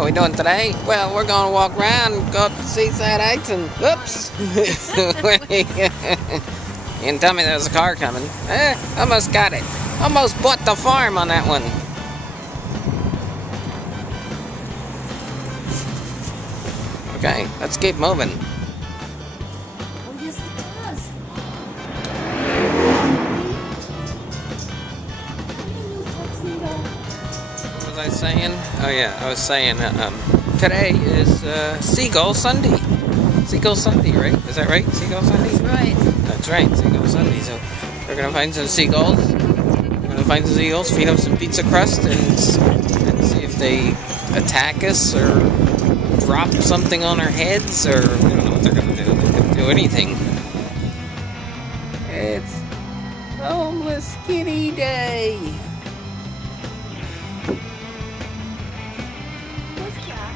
What are we doing today? Well, we're gonna walk around and go up to Seaside Heights and... Oops! You didn't tell me there was a car coming. Almost got it. Almost bought the farm on that one. Okay, let's keep moving. Oh, yes, it does. What was I saying? Oh yeah, I was saying today is Seagull Sunday. Seagull Sunday, right? Is that right? Seagull Sunday? That's right. That's right, Seagull Sunday. So we're gonna find some seagulls. We're gonna find some seagulls, feed them some pizza crust, and see if they attack us or drop something on our heads, or we don't know what they're gonna do. They could do anything. It's Homeless Kitty Day. What's that?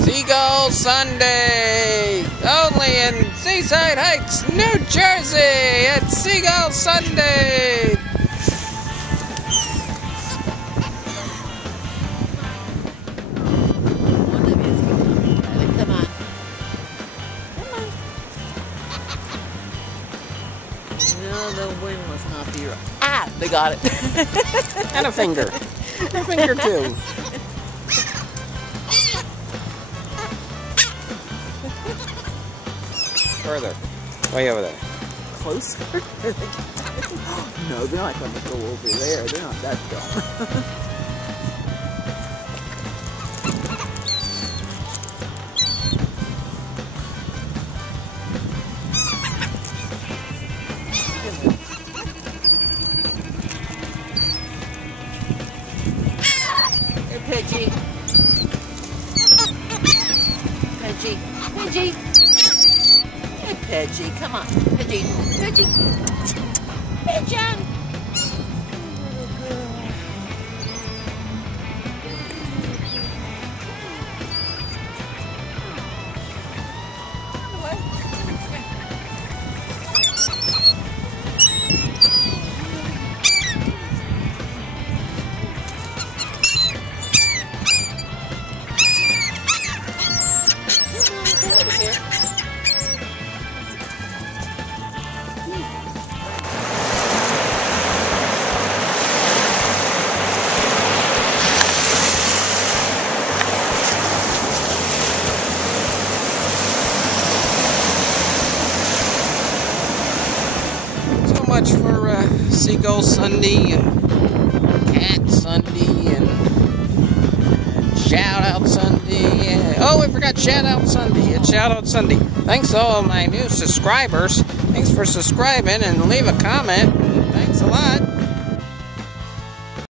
Seagull Sunday! Only in Seaside Heights, New Jersey! It's Seagull Sunday! One of you is going. Come on. Come on. No, the wind must not be right. Ah! They got it. And a finger. A finger too. Further. Way over there. Closer? No, they're not going to go over there. They're not that dumb. Here, Pidgey. Pidgey. Pidgey. Hey, Pidgey, come on. Pidgey. Pidgey. Pigeon. Little girl. Run away. So much for Seagull Sunday and Cat Sunday and Shout Out Sunday. Yeah. Oh, I forgot Shout Out Sunday. It's Shout Out Sunday. Thanks to all my new subscribers. Thanks for subscribing and leave a comment. Thanks a lot.